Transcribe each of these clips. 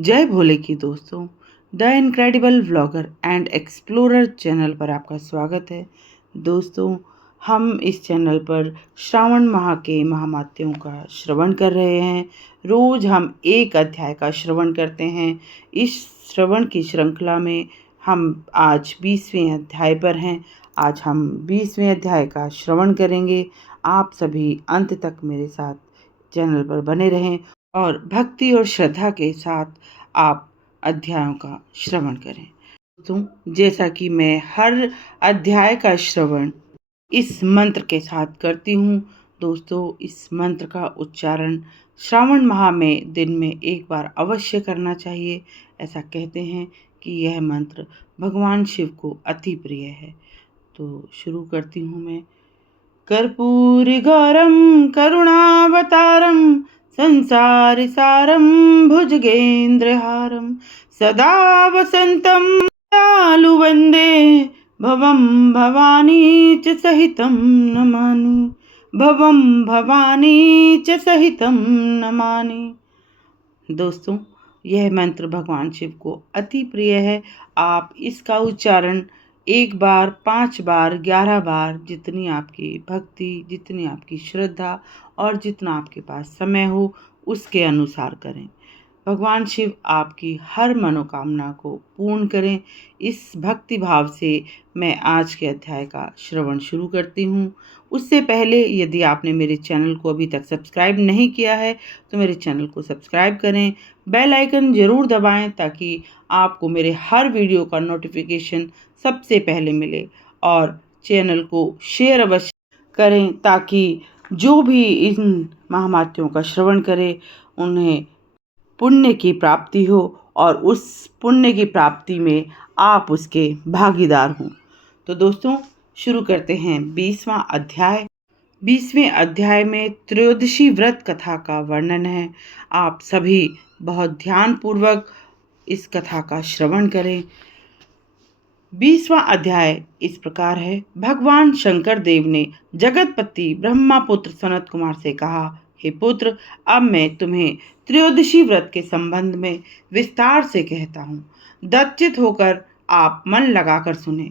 जय भोले की दोस्तों, the incredible vlogger and explorer channel पर आपका स्वागत है। दोस्तों, हम इस चैनल पर श्रावण माह के महात्म्यों का श्रवण कर रहे हैं। रोज हम एक अध्याय का श्रवण करते हैं। इस श्रवण की श्रृंखला में हम आज 20वें अध्याय पर हैं। आज हम 20वें अध्याय का श्रवण करेंगे। आप सभी अंत तक मेरे साथ चैनल पर बने रहें और भक्ति और श्रद्धा के साथ आप अध्यायों का श्रवण करें। तो जैसा कि मैं हर अध्याय का श्रवण इस मंत्र के साथ करती हूँ, दोस्तों इस मंत्र का उच्चारण श्रावण माह में दिन में एक बार अवश्य करना चाहिए। ऐसा कहते हैं कि यह मंत्र भगवान शिव को अति प्रिय है। तो शुरू करती हूँ मैं। कर्पूरिगौरं करुणावतारं संसारसारं भुजगेन्द्रहारं सदा वसन्तं दयालु वन्दे भवं भवानी च सहितं नमामि। भवं भवानी च सहितं नमामि। दोस्तों, यह मंत्र भगवान शिव को अति प्रिय है। आप इसका उच्चारण 1 बार, 5 बार, 11 बार, जितनी आपकी भक्ति, जितनी आपकी श्रद्धा और जितना आपके पास समय हो उसके अनुसार करें। भगवान शिव आपकी हर मनोकामना को पूर्ण करें। इस भक्ति भाव से मैं आज के अध्याय का श्रवण शुरू करती हूँ। उससे पहले यदि आपने मेरे चैनल को अभी तक सब्सक्राइब नहीं किया है तो मेरे चैनल को सब्सक्राइब करें, बेल आइकन ज़रूर दबाएं ताकि आपको मेरे हर वीडियो का नोटिफिकेशन सबसे पहले मिले, और चैनल को शेयर अवश्य करें ताकि जो भी इन महात्म्यों का श्रवण करे उन्हें पुण्य की प्राप्ति हो और उस पुण्य की प्राप्ति में आप उसके भागीदार हों। तो दोस्तों, शुरू करते हैं 20वां अध्याय। 20वें अध्याय में त्रयोदशी व्रत कथा का वर्णन है। आप सभी बहुत ध्यानपूर्वक इस कथा का श्रवण करें। 20वां अध्याय इस प्रकार है। भगवान शंकर देव ने जगतपति ब्रह्मापुत्र सनत कुमार से कहा, हे पुत्र, अब मैं तुम्हें त्रयोदशी व्रत के संबंध में विस्तार से कहता हूँ। दत्चित होकर आप मन लगाकर सुने।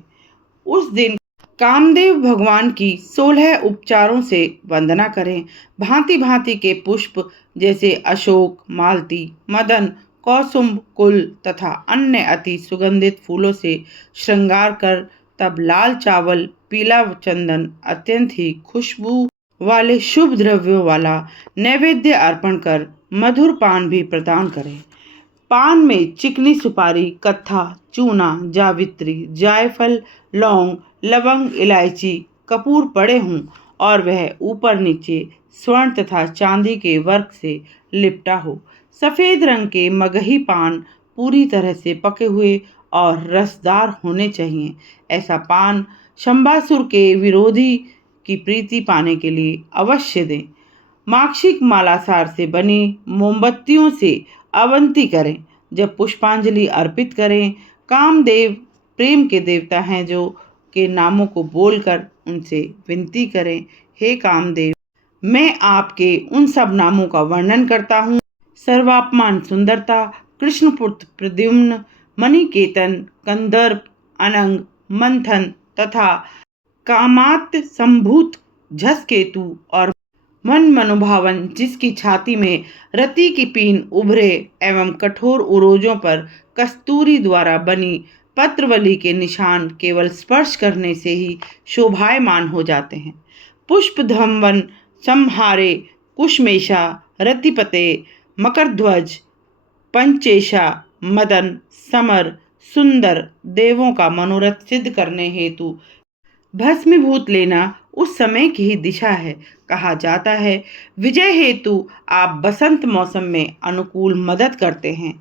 उस दिन कामदेव भगवान की 16 उपचारों से वंदना करें। भांति भांति के पुष्प जैसे अशोक, मालती, मदन, कौसुम्भ, कुल तथा अन्य अति सुगंधित फूलों से श्रृंगार कर तब लाल चावल, पीला चंदन, अत्यंत ही खुशबू वाले शुभ द्रव्यों वाला नैवेद्य अर्पण कर मधुर पान भी प्रदान करें। पान में चिकनी सुपारी, कत्था, चूना, जावित्री, जायफल, लौंग, लवंग, इलायची, कपूर पड़े हों और वह ऊपर नीचे स्वर्ण तथा चांदी के वर्क से लिपटा हो। सफ़ेद रंग के मगही पान पूरी तरह से पके हुए और रसदार होने चाहिए। ऐसा पान शंबासुर के विरोधी की प्रीति पाने के लिए अवश्य दें। माक्षिक मालासार से बनी मोमबत्तियों से अवंती करें। जब पुष्पांजलि अर्पित करें, कामदेव प्रेम के देवता हैं जो के नामों को बोलकर उनसे विनती करें, हे कामदेव, मैं आपके उन सब नामों का वर्णन करता हूँ। सर्वापमान सुंदरता, कृष्णपुत्र प्रद्युम्न, मणिकेतन, कंदर्प, अनंग, मंथन तथा कामात्य संभूत झसकेतु और मन मनोभावन, जिसकी छाती में रति की पीन उभरे एवं कठोर उरोजों पर कस्तूरी द्वारा बनी पत्रवली के निशान केवल स्पर्श करने से ही शोभायमान हो जाते हैं। पुष्प धमवन, संहारे, कुशमेशा, रतिपते, मकरध्वज, पंचेशा, मदन, समर, सुंदर देवों का मनोरथ सिद्ध करने हेतु भस्मीभूत लेना उस समय की ही दिशा है। कहा जाता है, विजय हेतु आप बसंत मौसम में अनुकूल मदद करते हैं।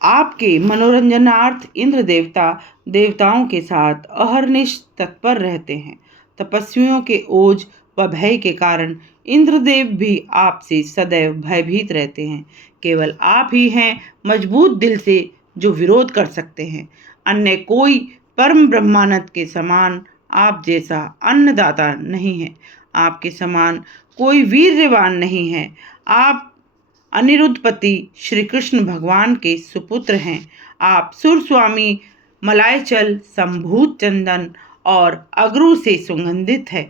आपके मनोरंजनार्थ इंद्र देवता देवताओं के साथ अहर्निश तत्पर रहते हैं। तपस्वियों के ओज व भय के कारण इंद्रदेव भी आपसे सदैव भयभीत रहते हैं। केवल आप ही हैं मजबूत दिल से जो विरोध कर सकते हैं। अन्य कोई परम ब्रह्मानंद के समान आप जैसा अन्नदाता नहीं है। आपके समान कोई वीर्यवान नहीं है। आप अनिरुद्धपति श्री कृष्ण भगवान के सुपुत्र हैं। आप सुरस्वामी मलायचल, संभूत चंदन और अगरू से सुगंधित है।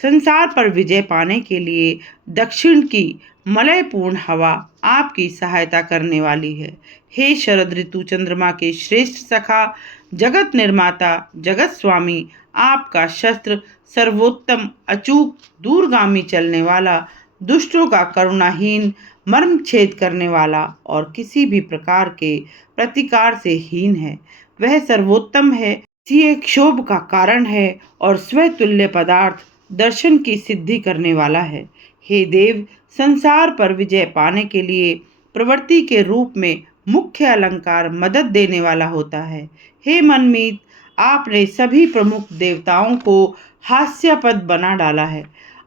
संसार पर विजय पाने के लिए दक्षिण की मलयपूर्ण हवा आपकी सहायता करने वाली है। हे शरद ऋतु चंद्रमा के श्रेष्ठ सखा, जगत निर्माता, जगत स्वामी, आपका शस्त्र सर्वोत्तम, अचूक, दूरगामी चलने वाला, दुष्टों का करुणाहीन, मर्म छेद करने वाला और किसी भी प्रकार के प्रतिकार से हीन है। वह सर्वोत्तम है, किसी क्षोभ का कारण है और स्वतुल्य पदार्थ दर्शन की सिद्धि करने वाला है। हे देव, संसार पर विजय पाने के लिए प्रवृत्ति के रूप में मुख्य अलंकार मदद देने वाला होता है। हे मनमीत, आपने सभी प्रमुख देवताओं को हास्यास्पद बना डाला है।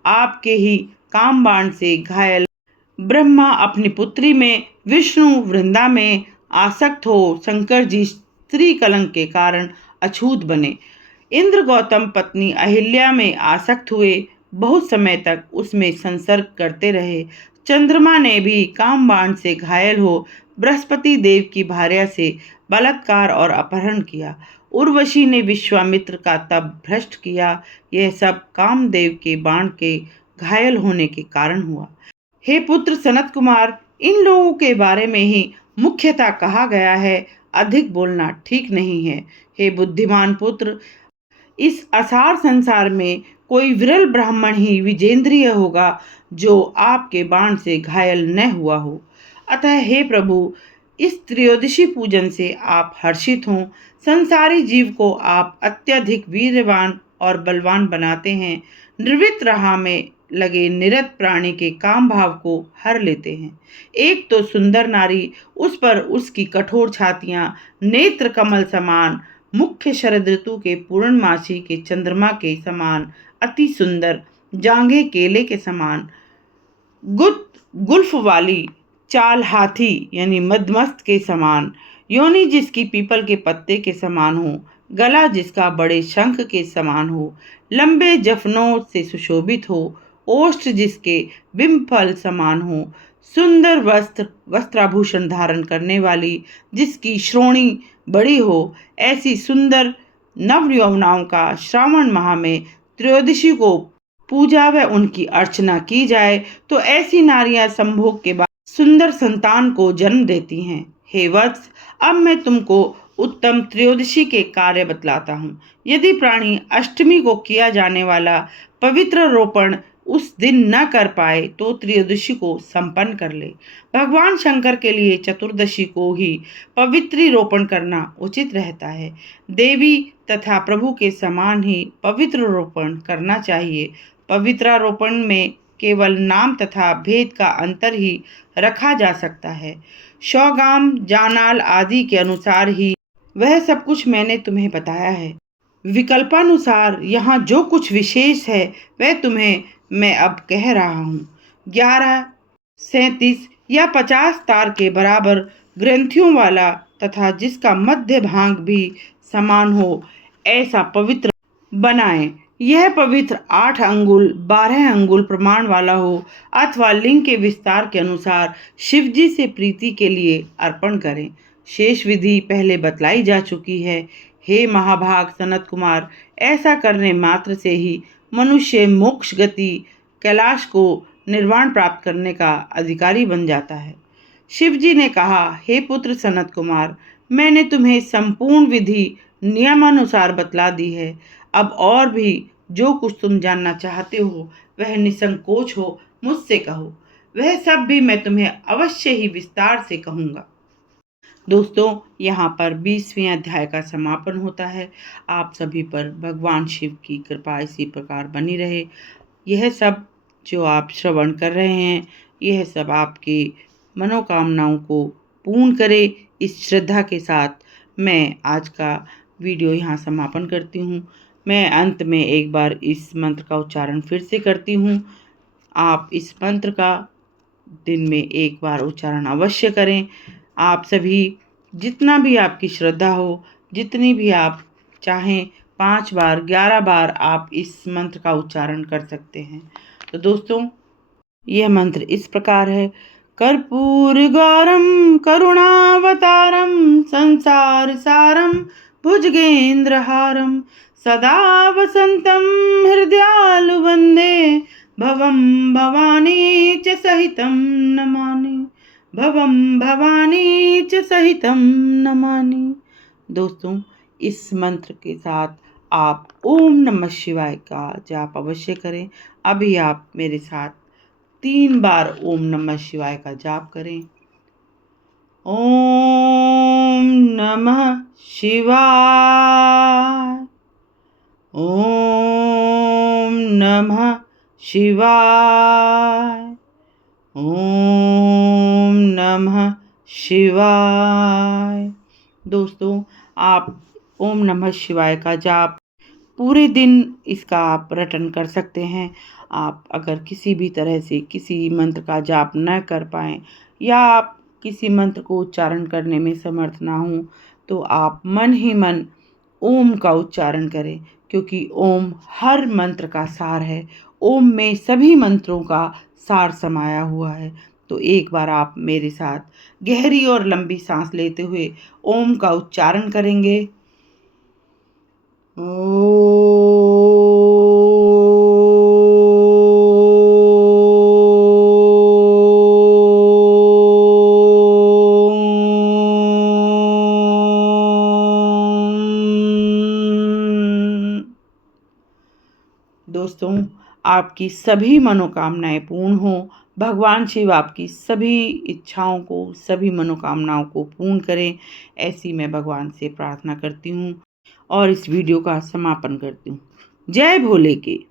आपके ही कामबाण से घायल ब्रह्मा अपनी पुत्री में, विष्णु वृंदा में आसक्त हो शंकर जी स्त्री कलंक के कारण अछूत बने। इंद्र गौतम पत्नी अहिल्या में आसक्त हुए, बहुत समय तक उसमें संसर्ग करते रहे। चंद्रमा ने भी कामबाण से घायल हो बृहस्पति देव की भार्या से बलात्कार और अपहरण किया। उर्वशी ने विश्वामित्र का तप भ्रष्ट किया। यह सब कामदेव के बाण के घायल होने के कारण हुआ। हे पुत्र सनत कुमार, इन लोगों के बारे में ही मुख्यतः कहा गया है, अधिक बोलना ठीक नहीं है। हे बुद्धिमान पुत्र, इस असार संसार में कोई विरल ब्राह्मण ही विजेंद्रिय होगा जो आपके बाण से घायल न हुआ हो। अतः हे प्रभु, इस त्रयोदशी पूजन से आप हर्षित हों। संसारी जीव को आप अत्यधिक वीर्यवान और बलवान बनाते हैं। निर्वृत्त राह में लगे निरत प्राणी के काम भाव को हर लेते हैं। एक तो सुंदर नारी, उस पर उसकी कठोर छातियां नेत्र कमल समान, मुख्य शरद ऋतु के पूर्णमासी के चंद्रमा के समान अति सुंदर, जांघें केले के समान, गुल्फ वाली, चाल हाथी यानी मदमस्त के समान, योनि जिसकी पीपल के पत्ते के समान हो, गला जिसका बड़े शंख के समान हो, लंबे जफनों से सुशोभित हो, ओष्ठ जिसके बिंबफल समान हो, सुंदर वस्त्राभूषण धारण करने वाली, जिसकी श्रोणी बड़ी हो, ऐसी सुंदर नव यौवनाओं का श्रावण माह में त्रयोदशी को पूजा व उनकी अर्चना की जाए तो ऐसी नारियां संभोग के बाद सुंदर संतान को जन्म देती हैं। हे वत्स, अब मैं तुमको उत्तम त्रयोदशी के कार्य बतलाता हूँ। यदि प्राणी अष्टमी को किया जाने वाला पवित्र रोपण उस दिन न कर पाए तो त्रयोदशी को संपन्न कर ले। भगवान शंकर के लिए चतुर्दशी को ही पवित्री रोपण करना उचित रहता है। देवी तथा प्रभु के समान ही पवित्र रोपण करना चाहिए। पवित्रारोपण में केवल नाम तथा भेद का अंतर ही रखा जा सकता है। शौगाम, जानाल आदि के अनुसार ही वह सब कुछ मैंने तुम्हें बताया है। विकल्पानुसार यहाँ जो कुछ विशेष है वह तुम्हें मैं अब कह रहा हूँ। 11, 37 या 50 तार के बराबर ग्रंथियों वाला तथा जिसका मध्य भाग भी समान हो, ऐसा पवित्र बनाएं। यह पवित्र 8 अंगुल 12 अंगुल प्रमाण वाला हो अथवा लिंग के विस्तार के अनुसार शिव जी से प्रीति के लिए अर्पण करें। शेष विधि पहले बतलाई जा चुकी है। हे महाभाग सनत कुमार, ऐसा करने मात्र से ही मनुष्य मोक्ष गति कैलाश को निर्वाण प्राप्त करने का अधिकारी बन जाता है। शिव जी ने कहा, हे पुत्र सनत कुमार, मैंने तुम्हें संपूर्ण विधि नियमानुसार बतला दी है। अब और भी जो कुछ तुम जानना चाहते हो वह निसंकोच हो मुझसे कहो। वह सब भी मैं तुम्हें अवश्य ही विस्तार से कहूँगा। दोस्तों, यहाँ पर 20वें अध्याय का समापन होता है। आप सभी पर भगवान शिव की कृपा इसी प्रकार बनी रहे। यह सब जो आप श्रवण कर रहे हैं, यह सब आपकी मनोकामनाओं को पूर्ण करे, इस श्रद्धा के साथ मैं आज का वीडियो यहाँ समापन करती हूँ। मैं अंत में एक बार इस मंत्र का उच्चारण फिर से करती हूँ। आप इस मंत्र का दिन में एक बार उच्चारण अवश्य करें। आप सभी जितना भी आपकी श्रद्धा हो, जितनी भी आप चाहें 5 बार 11 बार आप इस मंत्र का उच्चारण कर सकते हैं। तो दोस्तों, यह मंत्र इस प्रकार है। कर्पूरगौरं करुणावतारं संसारसारं भुजगेन्द्रहारं सदा वसन्तं हृदयालु वन्दे भवं भवानी च सहितं नमामि भवं भवानी च सहितं नमामि। दोस्तों, इस मंत्र के साथ आप ओम नमः शिवाय का जाप अवश्य करें। अभी आप मेरे साथ 3 बार ओम नमः शिवाय का जाप करें। ओम नमः शिवाय, ओम नमः शिवाय, ओम नमः शिवाय। दोस्तों, आप ओम नमः शिवाय का जाप पूरे दिन इसका आप रटन कर सकते हैं। आप अगर किसी भी तरह से किसी मंत्र का जाप न कर पाएँ या आप किसी मंत्र को उच्चारण करने में समर्थ ना हों, तो आप मन ही मन ओम का उच्चारण करें, क्योंकि ओम हर मंत्र का सार है। ओम में सभी मंत्रों का सार समाया हुआ है। तो एक बार आप मेरे साथ गहरी और लंबी सांस लेते हुए ओम का उच्चारण करेंगे। दोस्तों, आपकी सभी मनोकामनाएं पूर्ण हो। भगवान शिव आपकी सभी इच्छाओं को, सभी मनोकामनाओं को पूर्ण करें, ऐसी मैं भगवान से प्रार्थना करती हूँ और इस वीडियो का समापन करती हूँ। जय भोले की।